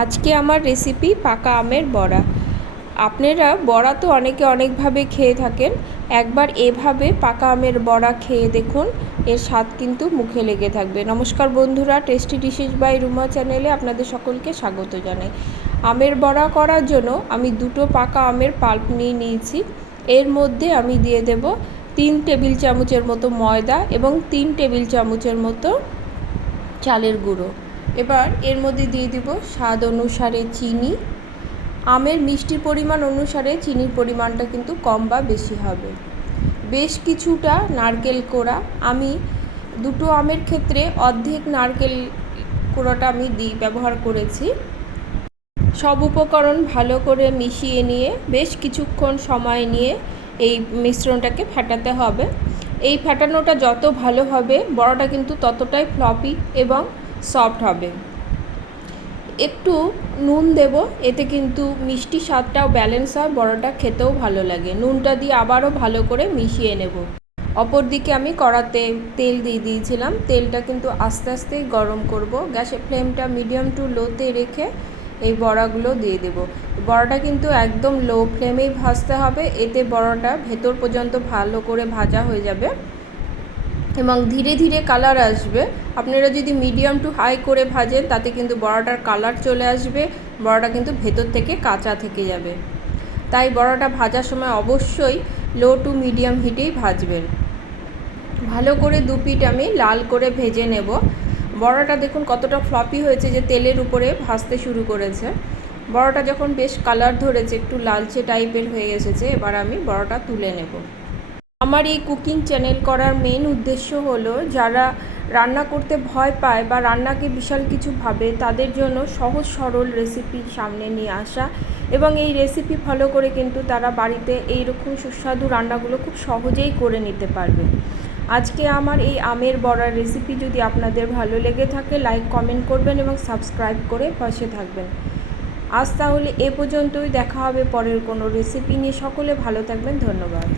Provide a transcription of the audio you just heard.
আজকে আমার রেসিপি পাকা আমের বড়া। আপনারা বড়া তো অনেকে অনেকভাবে খেয়ে থাকেন, একবার এভাবে পাকা আমের বড়া খেয়ে দেখুন, এর স্বাদ কিন্তু মুখে লেগে থাকবে। নমস্কার বন্ধুরা, টেস্টি ডিশেস বাই রুমা চ্যানেলে আপনাদের সকলকে স্বাগত জানাই। আমের বড়া করার জন্য আমি দুটো পাকা আমের পাল্প নিয়ে নিয়েছি। এর মধ্যে আমি দিয়ে দেব 3 টেবিল চামচের মতো ময়দা এবং 3 টেবিল চামচের মতো চালের গুঁড়ো। এবার এর মধ্যে দিয়ে দিব স্বাদ অনুসারে চিনি। আমের মিষ্টির পরিমাণ অনুসারে চিনির পরিমাণটা কিন্তু কম বা বেশি হবে। বেশ কিছুটা নারকেল কোড়া, আমি দুটো আমের ক্ষেত্রে অর্ধেক নারকেল কোড়াটা আমি ব্যবহার করেছি। সব উপকরণ ভালো করে মিশিয়ে নিয়ে বেশ কিছুক্ষণ সময় নিয়ে এই মিশ্রণটাকে ফেটাতে হবে। এই ফেটানোটা যত ভালো হবে বড়াটা কিন্তু ততটাই ফ্লপি এবং সফট হবে। একটু নুন দেব, এতে কিন্তু মিষ্টি স্বাদটাও ব্যালেন্স হয়, বড়াটা খেতেও ভালো লাগে। নুনটা দিয়ে আবারও ভালো করে মিশিয়ে নেব। অপর দিকে আমি কড়াতে তেল দিয়ে দিয়েছিলাম। তেলটা কিন্তু আস্তে আস্তে গরম করব। গ্যাসের ফ্লেমটা মিডিয়াম টু লোতে রেখে এই বড়াগুলো দিয়ে দেব। বড়াটা কিন্তু একদম লো ফ্লেমেই ভাজতে হবে, এতে বড়াটা ভেতর পর্যন্ত ভালো করে ভাজা হয়ে যাবে এবং ধীরে ধীরে কালার আসবে। আপনারা যদি মিডিয়াম টু হাই করে ভাজেন তাতে কিন্তু বড়াটার কালার চলে আসবে, বড়াটা কিন্তু ভেতর থেকে কাঁচা থেকে যাবে। তাই বড়াটা ভাজার সময় অবশ্যই লো টু মিডিয়াম হিটেই ভাজবেন। ভালো করে দু পিঠ আমি লাল করে ভেজে নেব। বড়াটা দেখুন কতটা ফ্লপি হয়েছে, যে তেলের উপরে ভাজতে শুরু করেছে। বড়াটা যখন বেশ কালার ধরেছে, একটু লালচে টাইপের হয়ে এসেছে, এবার আমি বড়াটা তুলে নেব। আমার এই কুকিং চ্যানেল করার মেন উদ্দেশ্য হলো যারা রান্না করতে ভয় পায় বা রান্নাকে বিশাল কিছু ভাবে, তাদের জন্য সহজ সরল রেসিপি সামনে নিয়ে আসা এবং এই রেসিপি ফলো করে কিন্তু তারা বাড়িতে এইরকম সুস্বাদু রান্নাগুলো খুব সহজেই করে নিতে পারবে। আজকে আমার এই আমের বড়ার রেসিপি যদি আপনাদের ভালো লেগে থাকে, লাইক কমেন্ট করবেন এবং সাবস্ক্রাইব করে পাশে থাকবেন। আজ তাহলে এ পর্যন্তই, দেখা হবে পরের কোনো রেসিপি নিয়ে। সকলে ভালো থাকবেন, ধন্যবাদ।